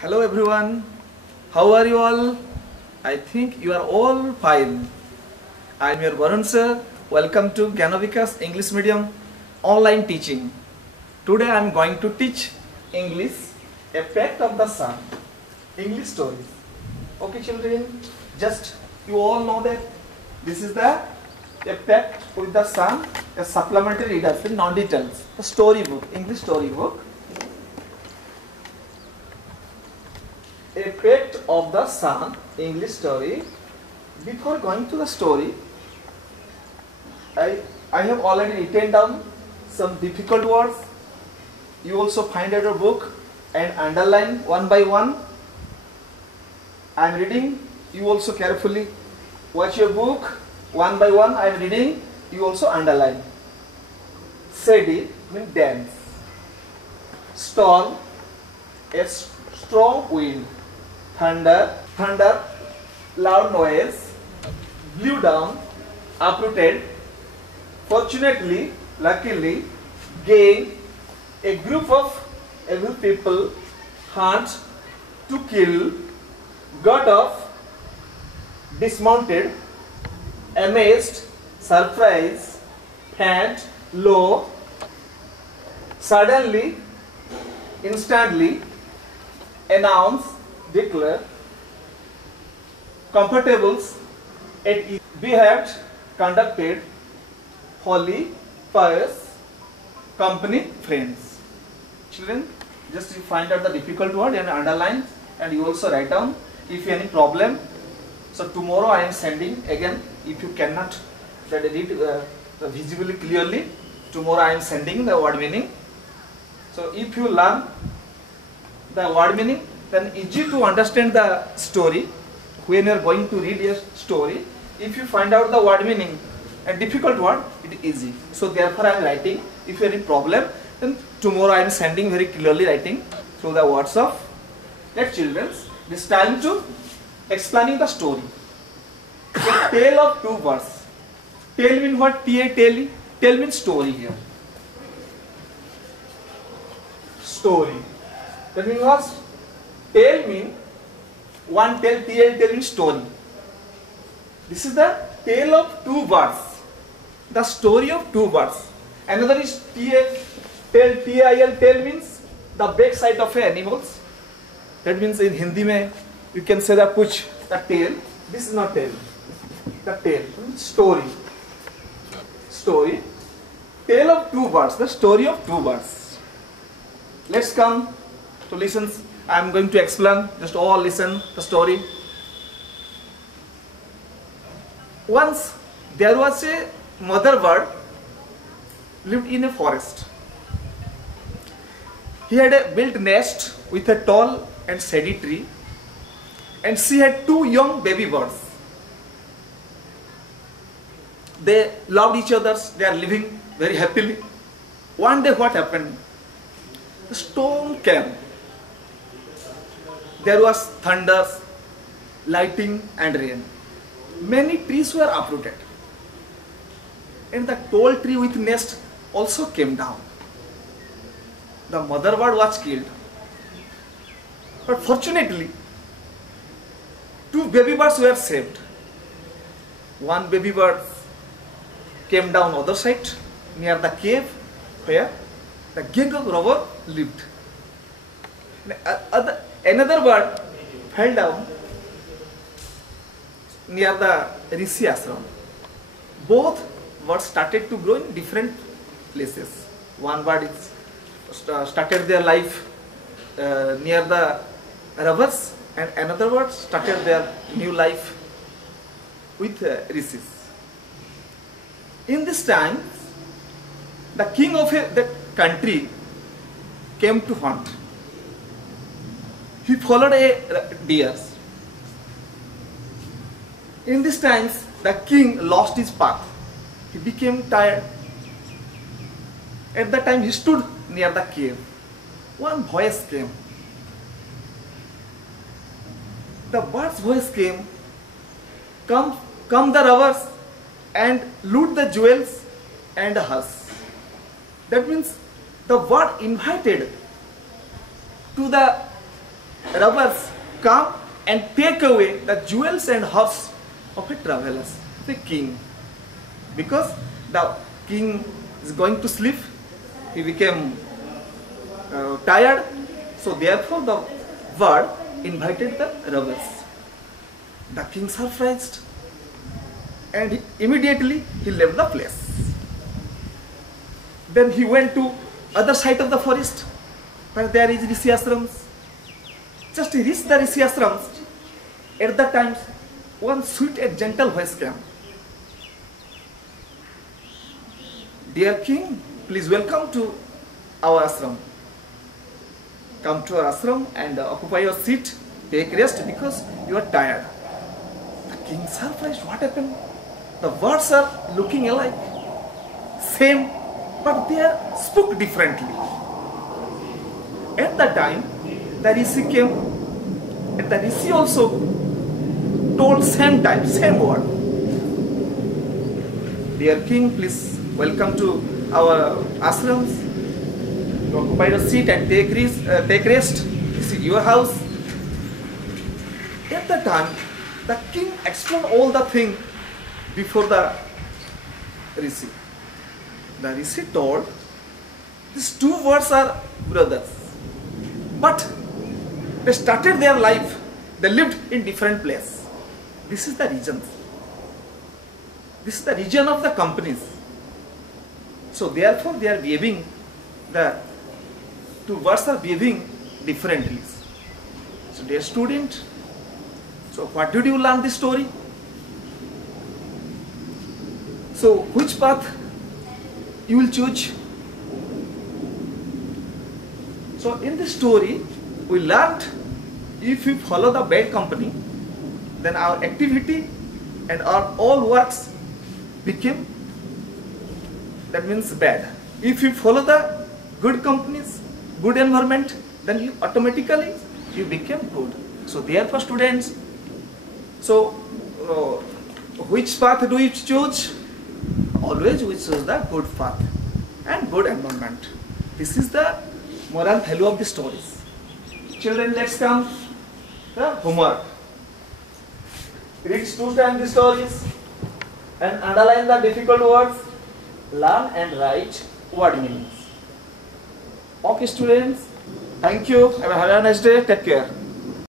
Hello everyone, how are you all? I think you are all fine. I am your Varun sir. Welcome to Gyanavikas English Medium online teaching. Today I am going to teach English Effect of the Sun. English stories. Okay children, just you all know that this is the effect with the sun, a supplementary readers in non-details, a story book, English story book. Effect of the sun, English story. Before going to the story, I have already written down some difficult words. You also find out your book and underline one by one. I am reading, you also carefully watch your book one by one. I am reading, you also underline. Steady means dance. Storm, a strong wind. Thunder, loud noise. Blew down, uprooted. Fortunately, luckily, gain, a group of evil people hunt to kill, got off, dismounted, amazed, surprised, faint, low, suddenly, instantly, announce, declare, comfortables, at ease, behaved, conducted, holy, pious, company, friends. Children, just you find out the difficult word and underline, and you also write down if any problem. So tomorrow I am sending again, if you cannot read visibly clearly, tomorrow I am sending the word meaning. So if you learn the word meaning, then easy to understand the story when you are going to read a story. If you find out the word meaning and difficult word, it is easy. So therefore I am writing. If you have any problem, then tomorrow I am sending very clearly writing through the words of let children. This time to explaining the story. So tale of two birds. Tale means what? Tale. Tale means story here. Story. That means what? Tale means one tale. Tale means story. This is the tale of two birds. The story of two birds. Another is tale. Tale means the back side of animals. That means in Hindi mein you can say the puch, the tail. This is not tail. The tail. Story. Story. Tale of two birds. The story of two birds. Let's come to listen. I am going to explain. Just all listen the story. Once there was a mother bird lived in a forest. He had a built nest with a tall and shady tree, and she had two young baby birds. They loved each other. They are living very happily. One day what happened? The storm came. There was thunder, lightning and rain. Many trees were uprooted. And the tall tree with nest also came down. The mother bird was killed. But fortunately, two baby birds were saved. One baby bird came down other side near the cave where the gang of robbers lived. Another bird fell down near the Rishi ashram. Both birds started to grow in different places. One bird started their life near the rivers, and another bird started their new life with rishis. In this time, the king of the country came to hunt. He followed a deer. In these times, the king lost his path. He became tired. At that time, he stood near the cave. One voice came. The bird's voice came. Come the robbers and loot the jewels and hush. That means the bird invited to the robbers come and take away the jewels and horse of a traveler, the king. Because the king is going to sleep, he became tired, so therefore the bird invited the robbers. The king surprised, and immediately he left the place. Then he went to other side of the forest where there is Rishi ashrams. Just he reached the Rishi ashrams. At that time, one sweet and gentle voice came. Dear king, please welcome to our ashram. Come to our ashram and occupy your seat. Take rest because you are tired. The king surprised. What happened? The birds are looking alike, same, but they are spoke differently. At that time, the Rishi came, and the Rishi also told same time, same word. Dear king, please welcome to our ashrams. You occupy your seat and take rest. This is your house. At that time, the king explained all the things before the Rishi. The Rishi told, these two birds are brothers, but they started their life, they lived in different places. This is the reason. This is the region of the companies. So therefore they are behaving, the two birds are behaving differently. So dear student, so what did you learn this story? So which path you will choose? So in this story, we learned if we follow the bad company, then our activity and our all works became, that means bad. If you follow the good companies, good environment, then you automatically you become good. So therefore students, so which path do you choose? Always we choose the good path and good environment. This is the moral value of the stories. Children, let's come the homework. Read 2 times the stories and underline the difficult words. Learn and write word meanings. Okay students, thank you. Have a nice day. Take care.